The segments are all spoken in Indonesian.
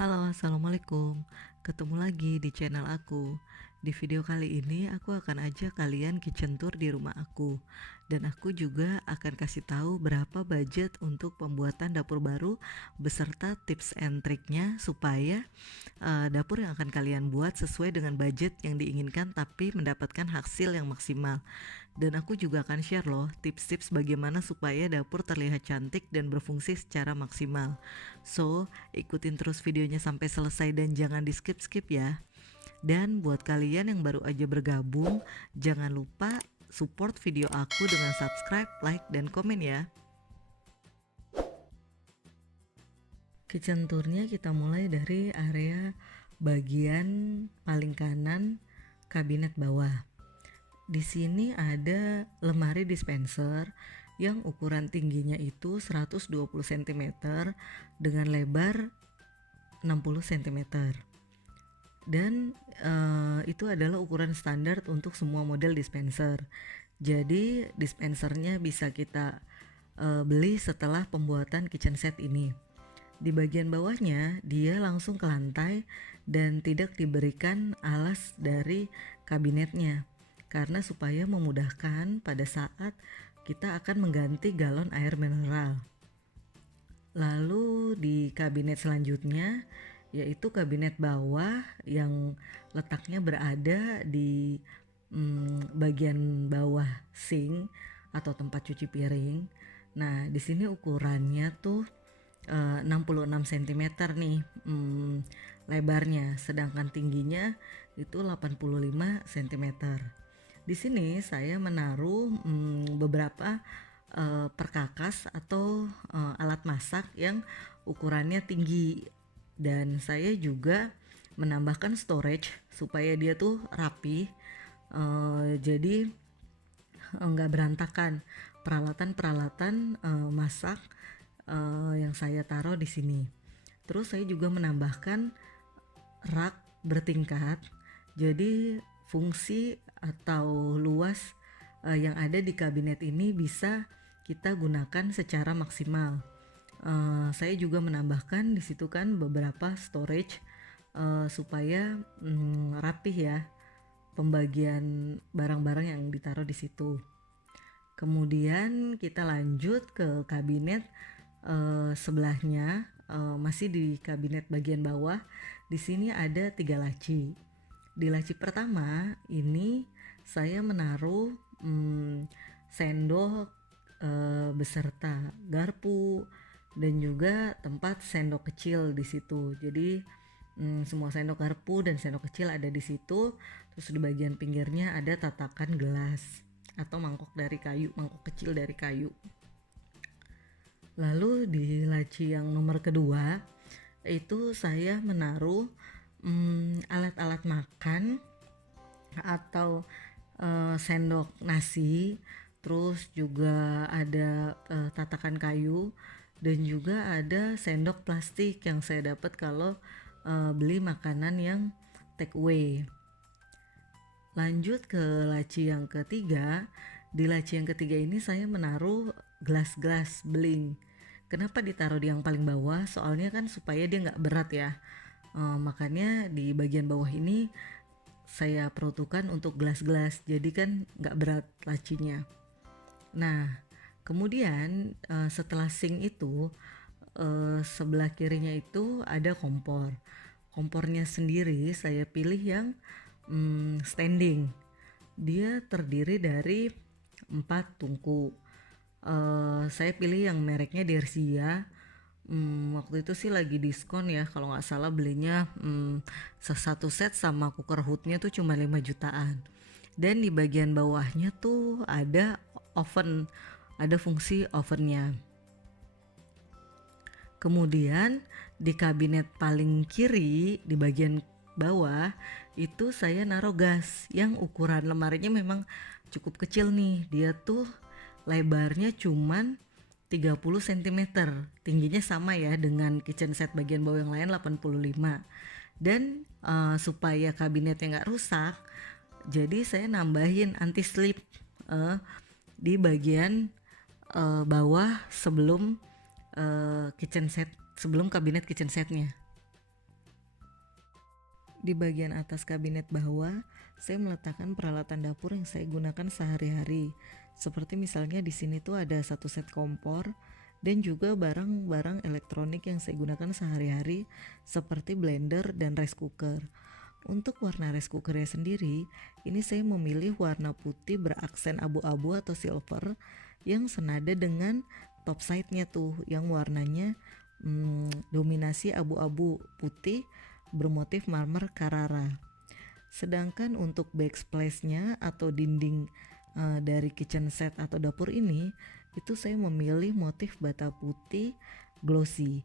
Halo, assalamualaikum. Ketemu lagi di channel aku. Di video kali ini aku akan ajak kalian kitchen tour di rumah aku. Dan aku juga akan kasih tahu berapa budget untuk pembuatan dapur baru beserta tips and triknya supaya dapur yang akan kalian buat sesuai dengan budget yang diinginkan tapi mendapatkan hasil yang maksimal. Dan aku juga akan share loh tips-tips bagaimana supaya dapur terlihat cantik dan berfungsi secara maksimal. So, ikutin terus videonya sampai selesai dan jangan di skip-skip ya. Dan buat kalian yang baru aja bergabung, jangan lupa support video aku dengan subscribe, like, dan komen ya. Kitchen tournya kita mulai dari area bagian paling kanan kabinet bawah. Di sini ada lemari dispenser yang ukuran tingginya itu 120 cm dengan lebar 60 cm. Dan itu adalah ukuran standar untuk semua model dispenser. Jadi dispensernya bisa kita beli setelah pembuatan kitchen set ini. Di bagian bawahnya dia langsung ke lantai dan tidak diberikan alas dari kabinetnya karena supaya memudahkan pada saat kita akan mengganti galon air mineral. Lalu di kabinet selanjutnya yaitu kabinet bawah yang letaknya berada di bagian bawah sink atau tempat cuci piring. Nah, di sini ukurannya tuh 66 cm nih lebarnya, sedangkan tingginya itu 85 cm. Di sini saya menaruh beberapa perkakas atau alat masak yang ukurannya tinggi, dan saya juga menambahkan storage supaya dia tuh rapi, jadi nggak berantakan peralatan-peralatan masak yang saya taruh di sini. Terus saya juga menambahkan rak bertingkat, jadi fungsi atau luas yang ada di kabinet ini bisa kita gunakan secara maksimal. Saya juga menambahkan di situ kan beberapa storage supaya rapih ya pembagian barang-barang yang ditaruh di situ. Kemudian kita lanjut ke kabinet sebelahnya, masih di kabinet bagian bawah. Di sini ada 3 laci. Di laci pertama ini saya menaruh sendok beserta garpu dan juga tempat sendok kecil di situ. Jadi semua sendok garpu dan sendok kecil ada di situ. Terus di bagian pinggirnya ada tatakan gelas atau mangkok dari kayu, mangkok kecil dari kayu. Lalu di laci yang nomor kedua itu saya menaruh alat-alat makan atau sendok nasi, terus juga ada tatakan kayu dan juga ada sendok plastik yang saya dapat kalau beli makanan yang take away. Lanjut ke laci yang ketiga. Di laci yang ketiga ini saya menaruh gelas-gelas beling. Kenapa ditaruh di yang paling bawah? Soalnya kan supaya dia nggak berat ya. Makanya di bagian bawah ini saya peruntukkan untuk gelas-gelas, jadi kan nggak berat lacinya. Nah, kemudian setelah sink itu sebelah kirinya itu ada kompor. Kompornya sendiri saya pilih yang standing. Dia terdiri dari 4 tungku. Saya pilih yang mereknya Dersia. Waktu itu sih lagi diskon ya, kalau nggak salah belinya satu set sama cooker hoodnya tuh cuma 5 jutaan. Dan di bagian bawahnya tuh ada oven, ada fungsi ovennya. Kemudian di kabinet paling kiri di bagian bawah itu saya naruh gas yang ukuran lemarinya memang cukup kecil nih. Dia tuh lebarnya cuman 30 cm, tingginya sama ya dengan kitchen set bagian bawah yang lain 85. Dan supaya kabinetnya nggak rusak, jadi saya nambahin anti slip di bagian bawah sebelum kitchen set, sebelum kabinet kitchen setnya. Di bagian atas kabinet bawah, saya meletakkan peralatan dapur yang saya gunakan sehari-hari. Seperti misalnya di sini tuh ada satu set kompor dan juga barang-barang elektronik yang saya gunakan sehari-hari seperti blender dan rice cooker. Untuk warna rice cookernya sendiri, ini saya memilih warna putih beraksen abu-abu atau silver yang senada dengan top side-nya tuh yang warnanya dominasi abu-abu putih bermotif marmer Carrara. Sedangkan untuk backsplash-nya atau dinding dari kitchen set atau dapur ini, itu saya memilih motif bata putih glossy.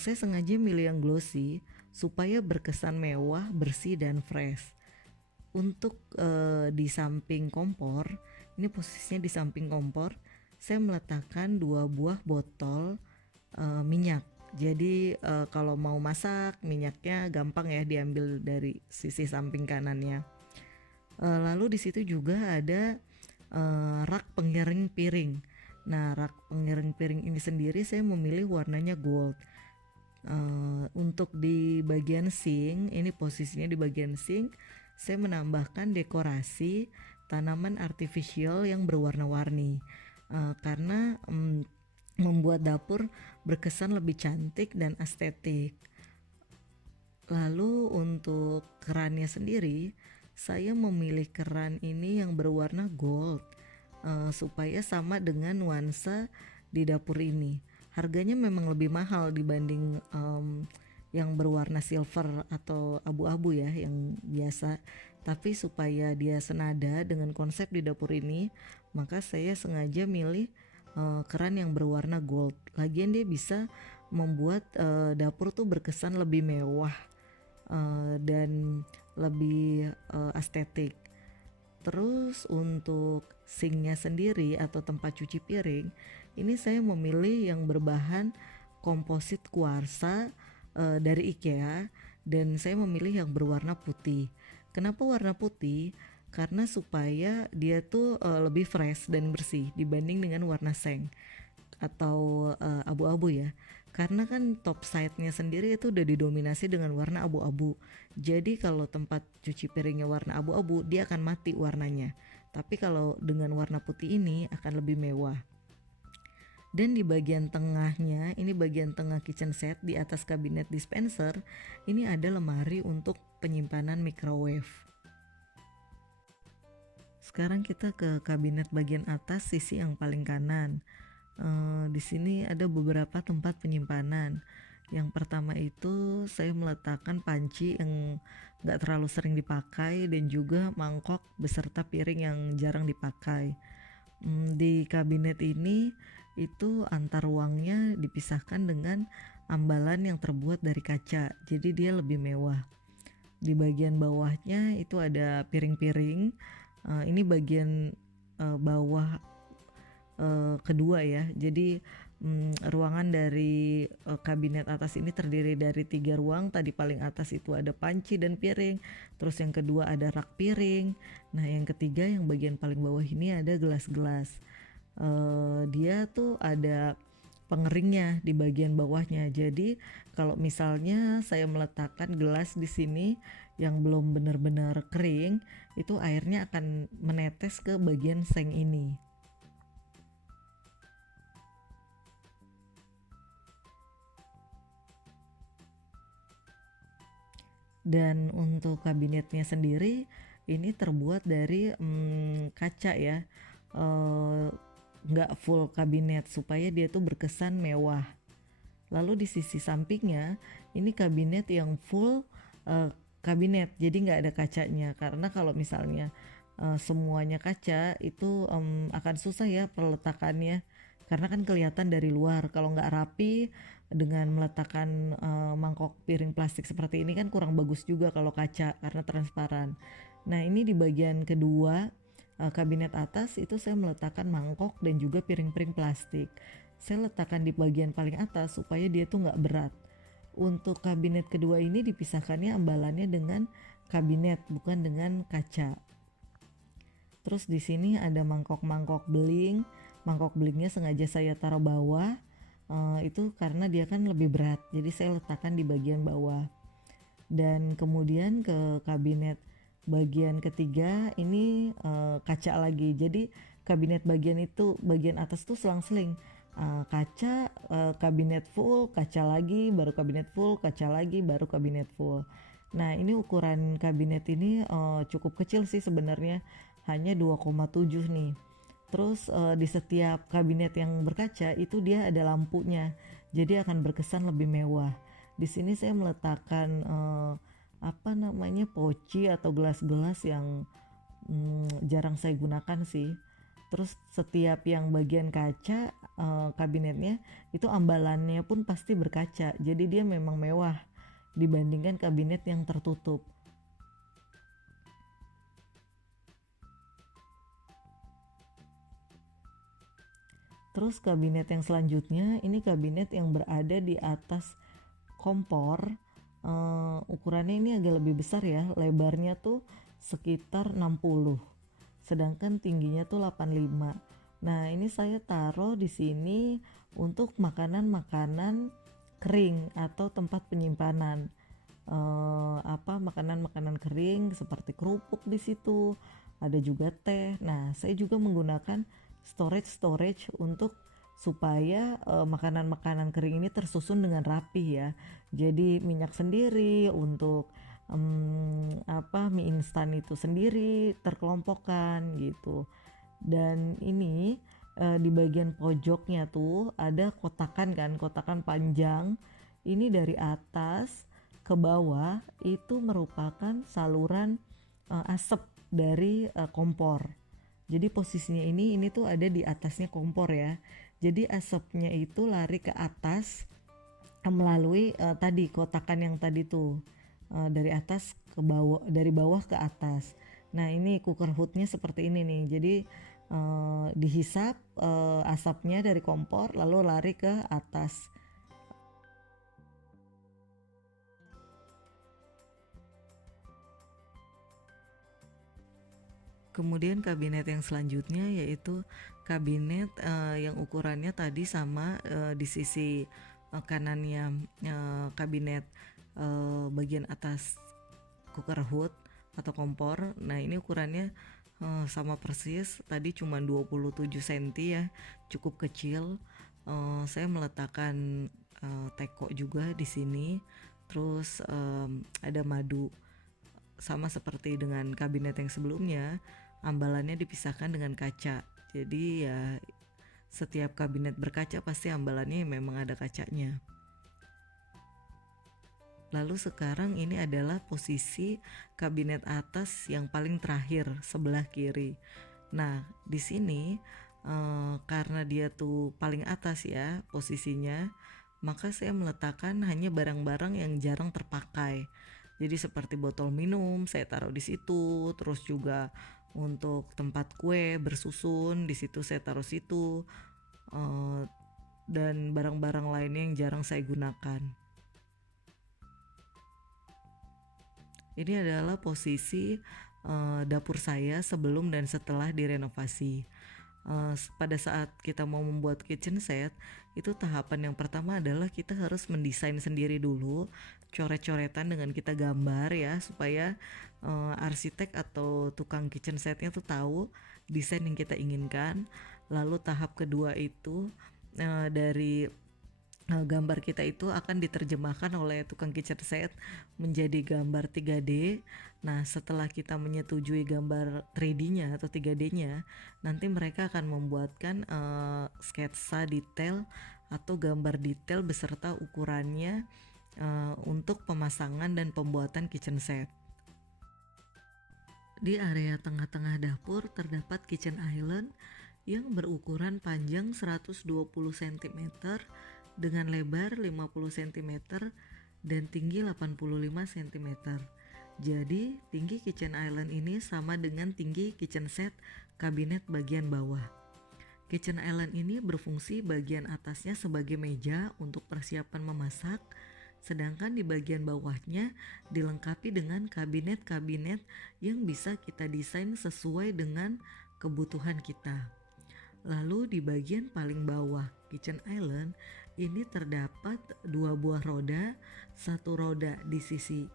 Saya sengaja milih yang glossy supaya berkesan mewah, bersih dan fresh. Untuk di samping kompor, ini posisinya di samping kompor, saya meletakkan 2 buah botol minyak. Jadi kalau mau masak minyaknya gampang ya diambil dari sisi samping kanannya. Lalu di situ juga ada rak pengiring piring. Nah, rak pengiring piring ini sendiri saya memilih warnanya gold. Untuk di bagian sink, ini posisinya di bagian sink, saya menambahkan dekorasi tanaman artifisial yang berwarna-warni karena membuat dapur berkesan lebih cantik dan estetik. Lalu untuk kerannya sendiri, saya memilih keran ini yang berwarna gold supaya sama dengan nuansa di dapur ini. Harganya memang lebih mahal dibanding yang berwarna silver atau abu-abu ya yang biasa. Tapi supaya dia senada dengan konsep di dapur ini, maka saya sengaja milih keran yang berwarna gold. Lagian dia bisa membuat dapur tuh berkesan lebih mewah dan lebih estetik. Terus untuk sinknya sendiri atau tempat cuci piring, ini saya memilih yang berbahan komposit kuarsa dari IKEA dan saya memilih yang berwarna putih. Kenapa warna putih? Karena supaya dia tuh lebih fresh dan bersih dibanding dengan warna seng atau abu-abu ya. Karena kan top side-nya sendiri itu udah didominasi dengan warna abu-abu. Jadi kalau tempat cuci piringnya warna abu-abu, dia akan mati warnanya. Tapi kalau dengan warna putih ini akan lebih mewah. Dan di bagian tengahnya, ini bagian tengah kitchen set di atas kabinet dispenser, ini ada lemari untuk penyimpanan microwave. Sekarang kita ke kabinet bagian atas sisi yang paling kanan. Di sini ada beberapa tempat penyimpanan. Yang pertama itu saya meletakkan panci yang nggak terlalu sering dipakai dan juga mangkok beserta piring yang jarang dipakai. Di kabinet ini itu antar ruangnya dipisahkan dengan ambalan yang terbuat dari kaca, jadi dia lebih mewah. Di bagian bawahnya itu ada piring-piring. Ini bagian bawah kedua ya. Jadi ruangan dari kabinet atas ini terdiri dari 3 ruang. Tadi paling atas itu ada panci dan piring. Terus yang kedua ada rak piring. Nah yang ketiga yang bagian paling bawah ini ada gelas-gelas. Dia tuh ada pengeringnya di bagian bawahnya. Jadi kalau misalnya saya meletakkan gelas di sini yang belum benar-benar kering, itu airnya akan menetes ke bagian seng ini. Dan untuk kabinetnya sendiri ini terbuat dari kaca ya, nggak full kabinet supaya dia tuh berkesan mewah. Lalu di sisi sampingnya ini kabinet yang full kabinet, jadi nggak ada kacanya karena kalau misalnya semuanya kaca itu akan susah ya peletakannya karena kan kelihatan dari luar. Kalau nggak rapi dengan meletakkan mangkok piring plastik seperti ini kan kurang bagus juga kalau kaca karena transparan. Nah ini di bagian kedua kabinet atas itu saya meletakkan mangkok dan juga piring-piring plastik. Saya letakkan di bagian paling atas supaya dia tuh nggak berat. Untuk kabinet kedua ini dipisahkannya ambalannya dengan kabinet bukan dengan kaca. Terus di sini ada mangkok-mangkok beling. Mangkok belingnya sengaja saya taruh bawah, itu karena dia kan lebih berat, jadi saya letakkan di bagian bawah. Dan kemudian ke kabinet bagian ketiga ini kaca lagi. Jadi kabinet bagian atas tuh selang-seling. Kaca, kabinet full, kaca lagi, baru kabinet full, kaca lagi, baru kabinet full. Nah, ini ukuran kabinet ini cukup kecil sih sebenarnya, hanya 2,7 nih. Terus di setiap kabinet yang berkaca itu dia ada lampunya, jadi akan berkesan lebih mewah. Di sini saya meletakkan poci atau gelas-gelas yang jarang saya gunakan sih. Terus setiap yang bagian kaca kabinetnya itu ambalannya pun pasti berkaca, jadi dia memang mewah dibandingkan kabinet yang tertutup. Terus kabinet yang selanjutnya ini kabinet yang berada di atas kompor. Ukurannya ini agak lebih besar ya, lebarnya tuh sekitar 60, sedangkan tingginya tuh 85. Nah, ini saya taruh di sini untuk makanan-makanan kering atau tempat penyimpanan. Makanan-makanan kering seperti kerupuk di situ, ada juga teh. Nah, saya juga menggunakan storage untuk supaya makanan-makanan kering ini tersusun dengan rapi ya. Jadi minyak sendiri untuk mie instan itu sendiri terkelompokkan gitu. Dan ini di bagian pojoknya tuh ada kotakan panjang. Ini dari atas ke bawah itu merupakan saluran asap dari kompor. Jadi posisinya ini tuh ada di atasnya kompor ya. Jadi asapnya itu lari ke atas melalui tadi kotakan yang tadi tuh dari atas ke bawah, dari bawah ke atas. Nah, ini cooker hoodnya seperti ini nih. Jadi dihisap asapnya dari kompor lalu lari ke atas. Kemudian kabinet yang selanjutnya yaitu kabinet yang ukurannya tadi sama di sisi kanannya kabinet bagian atas cooker hood atau kompor. Nah, ini ukurannya sama persis, tadi cuma 27 cm ya, cukup kecil. Saya meletakkan teko juga di sini. Terus ada madu, sama seperti dengan kabinet yang sebelumnya, ambalannya dipisahkan dengan kaca. Jadi ya setiap kabinet berkaca pasti ambalannya memang ada kacanya. Lalu sekarang ini adalah posisi kabinet atas yang paling terakhir sebelah kiri. Nah, di sini karena dia tuh paling atas ya posisinya, maka saya meletakkan hanya barang-barang yang jarang terpakai. Jadi seperti botol minum saya taruh di situ, terus juga untuk tempat kue bersusun di situ saya taruh situ, dan barang-barang lainnya yang jarang saya gunakan. Ini adalah posisi dapur saya sebelum dan setelah direnovasi. Pada saat kita mau membuat kitchen set, itu tahapan yang pertama adalah kita harus mendesain sendiri dulu, coret-coretan dengan kita gambar ya, supaya arsitek atau tukang kitchen setnya tuh tahu desain yang kita inginkan. Lalu tahap kedua itu dari gambar kita itu akan diterjemahkan oleh tukang kitchen set menjadi gambar 3D. Nah, setelah kita menyetujui gambar 3D-nya atau 3D-nya, nanti mereka akan membuatkan sketsa detail atau gambar detail beserta ukurannya untuk pemasangan dan pembuatan kitchen set. Di area tengah-tengah dapur terdapat kitchen island yang berukuran panjang 120 cm dengan lebar 50 cm dan tinggi 85 cm. Jadi tinggi kitchen island ini sama dengan tinggi kitchen set kabinet bagian bawah. Kitchen island ini berfungsi bagian atasnya sebagai meja untuk persiapan memasak, sedangkan di bagian bawahnya dilengkapi dengan kabinet-kabinet yang bisa kita desain sesuai dengan kebutuhan kita. Lalu di bagian paling bawah kitchen island ini terdapat 2 buah roda, 1 roda di sisi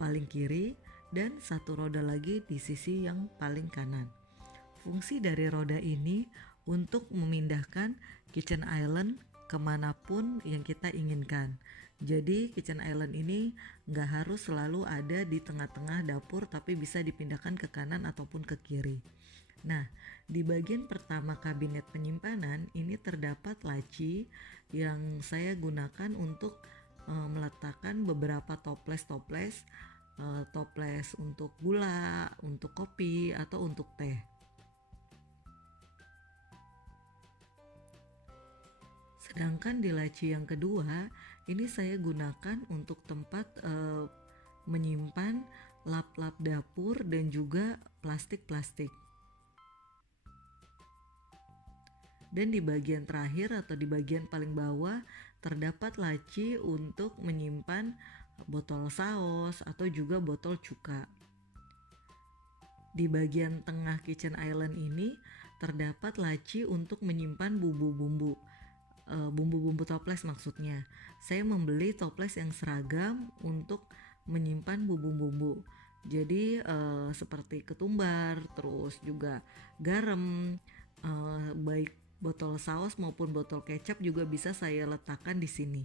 paling kiri dan satu roda lagi di sisi yang paling kanan. Fungsi dari roda ini untuk memindahkan kitchen island kemanapun yang kita inginkan. Jadi kitchen island ini nggak harus selalu ada di tengah-tengah dapur, tapi bisa dipindahkan ke kanan ataupun ke kiri. Nah, di bagian pertama kabinet penyimpanan ini terdapat laci yang saya gunakan untuk meletakkan beberapa toples untuk gula, untuk kopi, atau untuk teh. Sedangkan di laci yang kedua, ini saya gunakan untuk tempat menyimpan lap-lap dapur dan juga plastik-plastik. Dan di bagian terakhir atau di bagian paling bawah terdapat laci untuk menyimpan botol saus atau juga botol cuka. Di bagian tengah kitchen island ini terdapat laci untuk menyimpan bumbu-bumbu. Bumbu-bumbu toples maksudnya. Saya membeli toples yang seragam untuk menyimpan bumbu-bumbu. Jadi seperti ketumbar, terus juga garam, baik botol saus maupun botol kecap juga bisa saya letakkan di sini.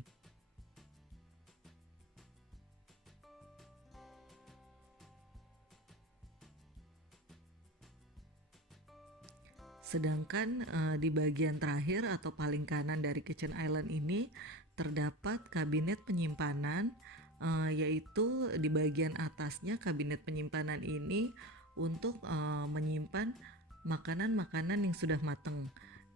Sedangkan di bagian terakhir atau paling kanan dari kitchen island ini terdapat kabinet penyimpanan, yaitu di bagian atasnya kabinet penyimpanan ini untuk menyimpan makanan-makanan yang sudah matang.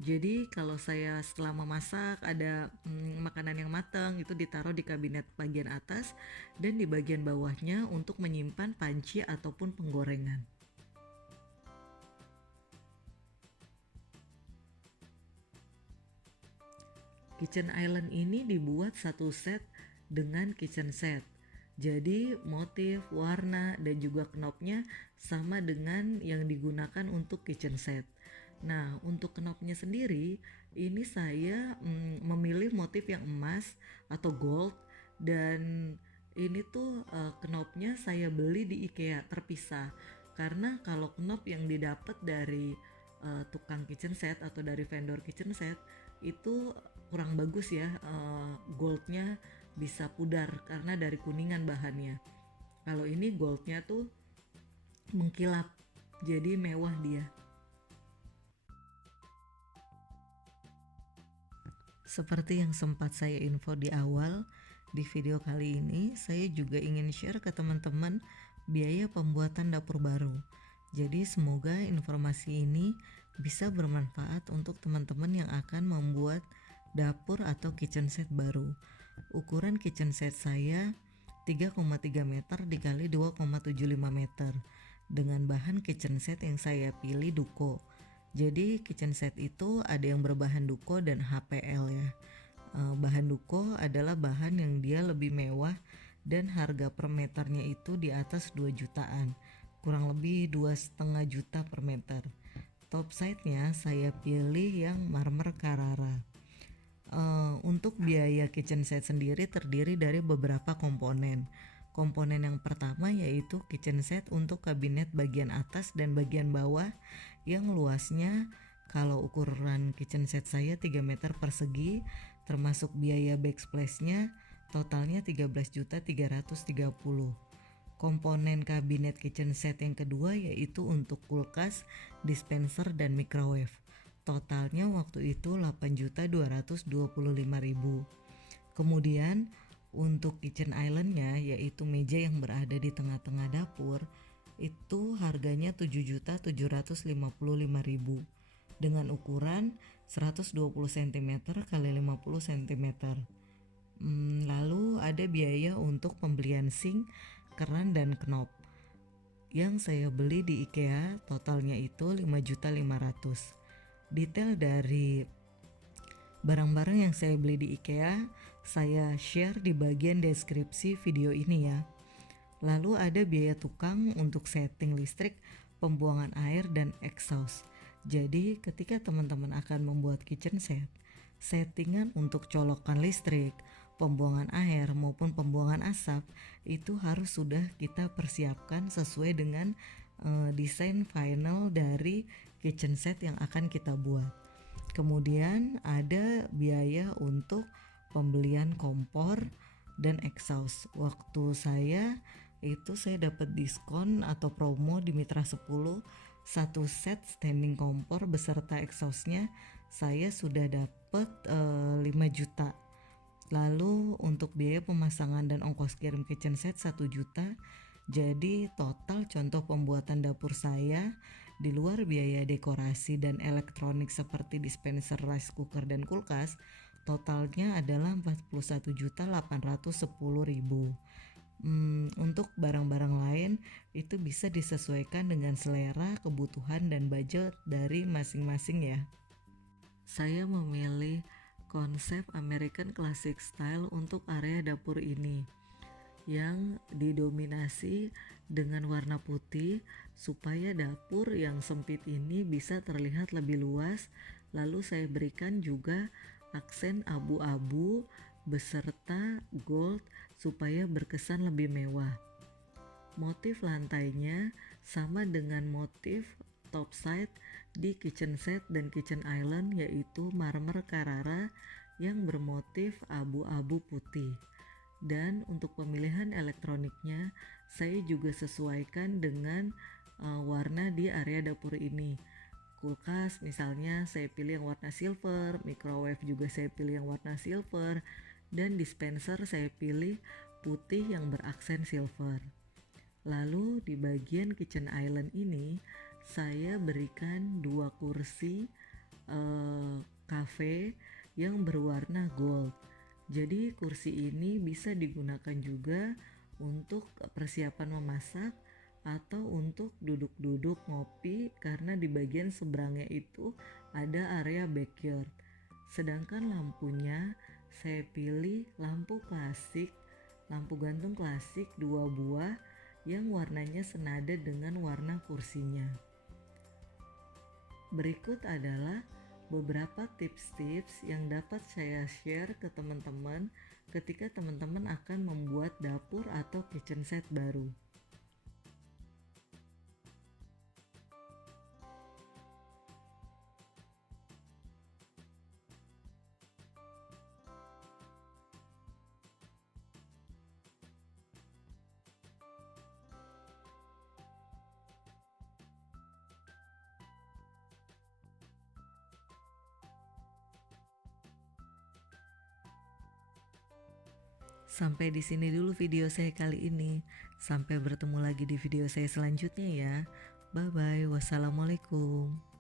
Jadi kalau saya setelah memasak ada makanan yang matang, itu ditaruh di kabinet bagian atas, dan di bagian bawahnya untuk menyimpan panci ataupun penggorengan. Kitchen island ini dibuat satu set dengan kitchen set. Jadi motif, warna, dan juga knopnya sama dengan yang digunakan untuk kitchen set. Nah, untuk knopnya sendiri, ini saya memilih motif yang emas atau gold, dan ini tuh knopnya saya beli di IKEA terpisah. Karena kalau knop yang didapat dari tukang kitchen set atau dari vendor kitchen set itu kurang bagus ya, goldnya bisa pudar karena dari kuningan bahannya. Kalau ini goldnya tuh mengkilap, jadi mewah dia. Seperti yang sempat saya info di awal, di video kali ini saya juga ingin share ke teman-teman biaya pembuatan dapur baru. Jadi semoga informasi ini bisa bermanfaat untuk teman-teman yang akan membuat dapur atau kitchen set baru. Ukuran kitchen set saya 3,3 meter dikali 2,75 meter dengan bahan kitchen set yang saya pilih Duko. Jadi kitchen set itu ada yang berbahan Duko dan HPL ya. Bahan Duko adalah bahan yang dia lebih mewah dan harga per meternya itu di atas 2 jutaan, kurang lebih 2,5 juta per meter. Top side-nya saya pilih yang marmer Carrara. Untuk biaya kitchen set sendiri terdiri dari beberapa komponen. Komponen yang pertama yaitu kitchen set untuk kabinet bagian atas dan bagian bawah yang luasnya, kalau ukuran kitchen set saya 3 meter persegi, termasuk biaya backsplash-nya, totalnya 13.330. Komponen kabinet kitchen set yang kedua yaitu untuk kulkas, dispenser, dan microwave. Totalnya waktu itu 8.225.000. Kemudian untuk kitchen island-nya yaitu meja yang berada di tengah-tengah dapur, itu harganya 7.755.000 dengan ukuran 120 cm x 50 cm. Lalu ada biaya untuk pembelian sink, keran, dan knop yang saya beli di IKEA, totalnya itu 5.500.000. Detail dari barang-barang yang saya beli di IKEA saya share di bagian deskripsi video ini ya. Lalu ada biaya tukang untuk setting listrik, pembuangan air, dan exhaust. Jadi ketika teman-teman akan membuat kitchen set, settingan untuk colokan listrik, pembuangan air maupun pembuangan asap itu harus sudah kita persiapkan sesuai dengan desain final dari kitchen set yang akan kita buat. Kemudian ada biaya untuk pembelian kompor dan exhaust. Waktu saya dapat diskon atau promo di Mitra 10, satu set standing kompor beserta exhaustnya saya sudah dapat 5 juta. Lalu untuk biaya pemasangan dan ongkos kirim kitchen set 1 juta. Jadi total contoh pembuatan dapur saya di luar biaya dekorasi dan elektronik seperti dispenser, rice cooker dan kulkas, totalnya adalah 41.810.000. Untuk barang-barang lain itu bisa disesuaikan dengan selera, kebutuhan dan budget dari masing-masing ya. Saya memilih konsep American Classic Style untuk area dapur ini yang didominasi dengan warna putih supaya dapur yang sempit ini bisa terlihat lebih luas. Lalu saya berikan juga aksen abu-abu beserta gold supaya berkesan lebih mewah. Motif lantainya sama dengan motif topside di kitchen set dan kitchen island, yaitu marmer Carrara yang bermotif abu-abu putih. Dan untuk pemilihan elektroniknya saya juga sesuaikan dengan warna di area dapur ini. Kulkas misalnya saya pilih yang warna silver, microwave juga saya pilih yang warna silver, dan dispenser saya pilih putih yang beraksen silver. Lalu di bagian kitchen island ini saya berikan 2 kursi cafe yang berwarna gold. Jadi kursi ini bisa digunakan juga untuk persiapan memasak atau untuk duduk-duduk ngopi, karena di bagian seberangnya itu ada area backyard. Sedangkan lampunya saya pilih lampu klasik, lampu gantung klasik 2 buah yang warnanya senada dengan warna kursinya. Berikut adalah beberapa tips-tips yang dapat saya share ke teman-teman ketika teman-teman akan membuat dapur atau kitchen set baru. Sampai di sini dulu video saya kali ini. Sampai bertemu lagi di video saya selanjutnya ya. Bye bye. Wassalamualaikum.